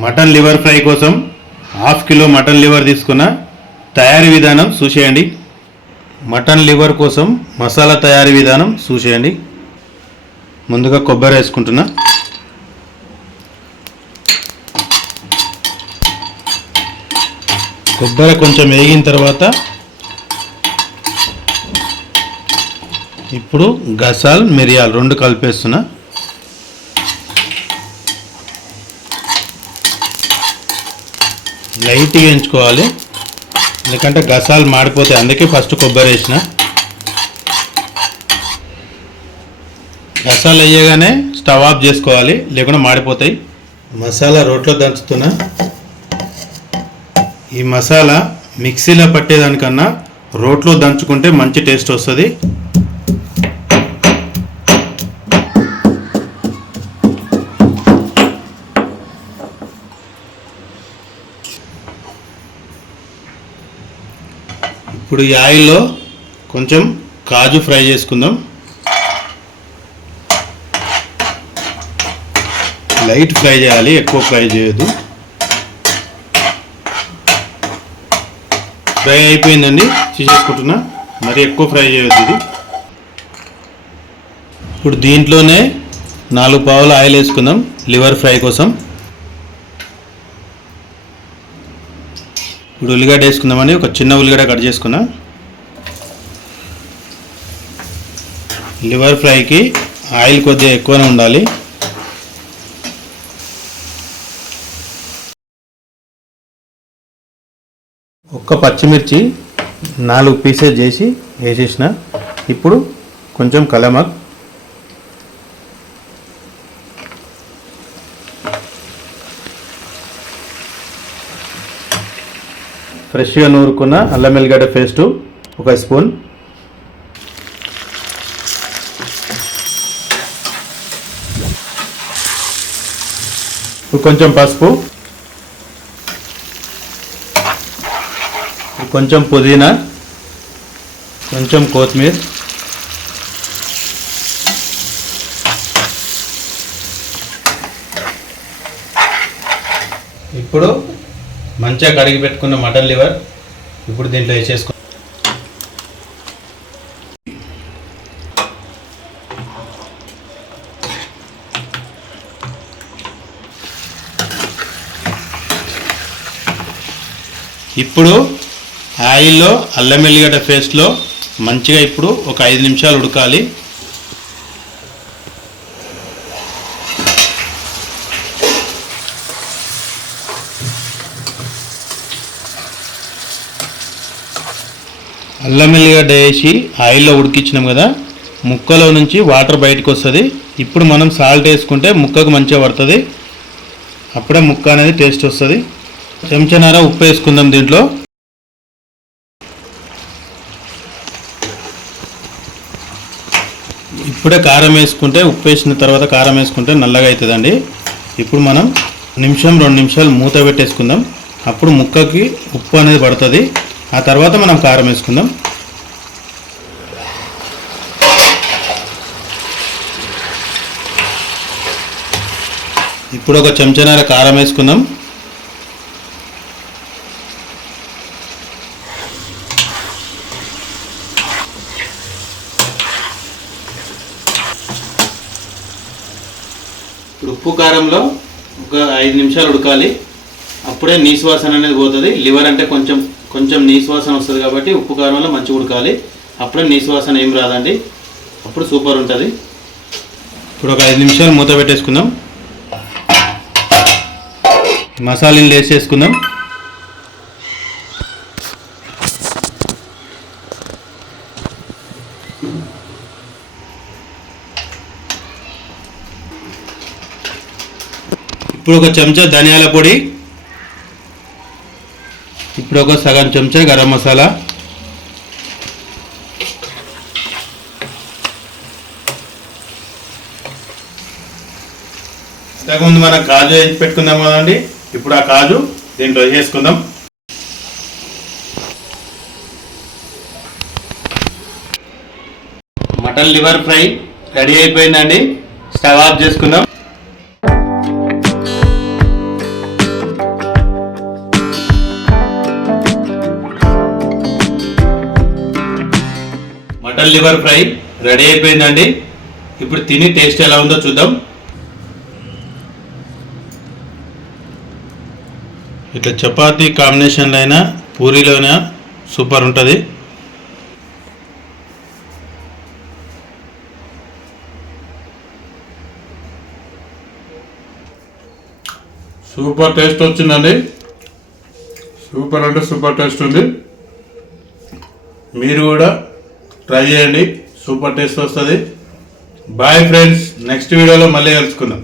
Mutton liver fry కోసం half kilo mutton liver తీసుకున్న. తయారీ విధానం చూసేయండి. మటన్ లివర్ కోసం మసాలా తయారీ విధానం చూసేయండి. ముందుగా కొబ్బరి వేసుకుంటున్నా. కొబ్బరి కొంచెం వేగిన తర్వాత ఇప్పుడు గసాల్ మిరియాలు 2 కలిపేస్తున్నా. లైట్గా వేయించుకోవాలి, ఎందుకంటే గసాలు మాడిపోతాయి. అందుకే ఫస్ట్ కొబ్బరి వేసిన. గసాలు వేయగానే స్టవ్ ఆఫ్ చేసుకోవాలి, లేకుండా మాడిపోతాయి. మసాలా రోట్లో దంచుతున్నా. ఈ మసాలా మిక్సీలో పట్టేదానికన్నా రోట్లో దంచుకుంటే మంచి టేస్ట్ వస్తుంది. ఇప్పుడు ఈ ఆయిల్లో కొంచెం కాజు ఫ్రై చేసుకుందాం. లైట్ ఫ్రై చేయాలి, ఎక్కువ ఫ్రై చేయొద్దు. ఫ్రై అయిపోయిందండి, తీసేసుకుంటున్నా. మరి ఎక్కువ ఫ్రై చేయొద్దు ఇది. ఇప్పుడు దీంట్లోనే 4 పావులు ఆయిల్ వేసుకుందాం లివర్ ఫ్రై కోసం. ఇప్పుడు ఉల్లిగడ్డ వేసుకుందామండి. ఒక చిన్న ఉల్లిగడ్డ కట్ చేసుకున్నా. లివర్ ఫ్రైకి ఆయిల్ కొద్దిగా ఎక్కువనే ఉండాలి. ఒక్క పచ్చిమిర్చి 4 పీసెస్ చేసి వేసేసిన. ఇప్పుడు కొంచెం కలమక్, ఫ్రెష్గా నూరుకున్న అల్లం వెల్లిగడ్డ పేస్టు 1 స్పూన్, కొంచెం పసుపు, కొంచెం పుదీనా, కొంచెం కొత్తిమీర, ఇప్పుడు మంచిగా కడిగి పెట్టుకున్న మటన్ లివర్ ఇప్పుడు దీంట్లో వేసేసుకో. ఇప్పుడు ఆయిల్లో అల్లం వెల్లిగడ్డ పేస్ట్లో మంచిగా ఇప్పుడు ఒక 5 నిమిషాలు ఉడకాలి. అల్లం వెల్లిగడ్డ వేసి ఆయిల్లో ఉడికించినాం కదా, ముక్కలో నుంచి వాటర్ బయటకు వస్తుంది. ఇప్పుడు మనం సాల్ట్ వేసుకుంటే ముక్కకు మంచిగా పడుతుంది. అప్పుడే ముక్క అనేది టేస్ట్ వస్తుంది. చెంచాన్నర ఉప్పు వేసుకుందాం దీంట్లో. ఇప్పుడే కారం వేసుకుంటే, ఉప్పు వేసిన తర్వాత కారం వేసుకుంటే నల్లగా అవుతుందండి. ఇప్పుడు మనం 1-2 నిమిషాలు మూత పెట్టేసుకుందాం. అప్పుడు ముక్కకి ఉప్పు అనేది పడుతుంది. ఆ తర్వాత మనం కారం వేసుకుందాం. ఇప్పుడు ఒక చెంచాన్నర కారం వేసుకుందాం. ఇప్పుడు ఉప్పు కారంలో ఒక 5 నిమిషాలు ఉడకాలి. అప్పుడే నీసు వాసన అనేది పోతుంది. లివర్ అంటే కొంచెం నీసు వాసన వస్తుంది కాబట్టి ఉప్పు కారంలో మంచిగా ఉడకాలి. అప్పుడే నీసు వాసన ఏం రాదండి, అప్పుడు సూపర్ ఉంటుంది. ఇప్పుడు ఒక 5 నిమిషాలు మూత పెట్టేసుకుందాం. మసాలాలు వేసేసుకుందాం. ఇప్పుడు ఒక చెంచా ధనియాల పొడి, ఇప్పుడు ఒక సగం చెంచా గరం మసాలా, ఇంతకుముందు మనం కాజు వేసి పెట్టుకుందాం కదండి. ఇప్పుడు ఆ కాజు దీంట్లో వేసేసుకుందాం. మటన్ లివర్ ఫ్రై రెడీ అయిపోయిందండి. స్టవ్ ఆఫ్ చేసుకుందాం. మటన్ లివర్ ఫ్రై రెడీ అయిపోయిందండి. ఇప్పుడు తిని టేస్ట్ ఎలా ఉందో చూద్దాం. ఇట్లా చపాతీ కాంబినేషన్లో అయినా పూరీలోనే సూపర్ ఉంటుంది. సూపర్ టేస్ట్ వచ్చిందండి. సూపర్ అంటే సూపర్ టేస్ట్ ఉంది. మీరు కూడా ట్రై చేయండి, సూపర్ టేస్ట్ వస్తుంది. బాయ్ ఫ్రెండ్స్, నెక్స్ట్ వీడియోలో మళ్ళీ కలుసుకుందాం.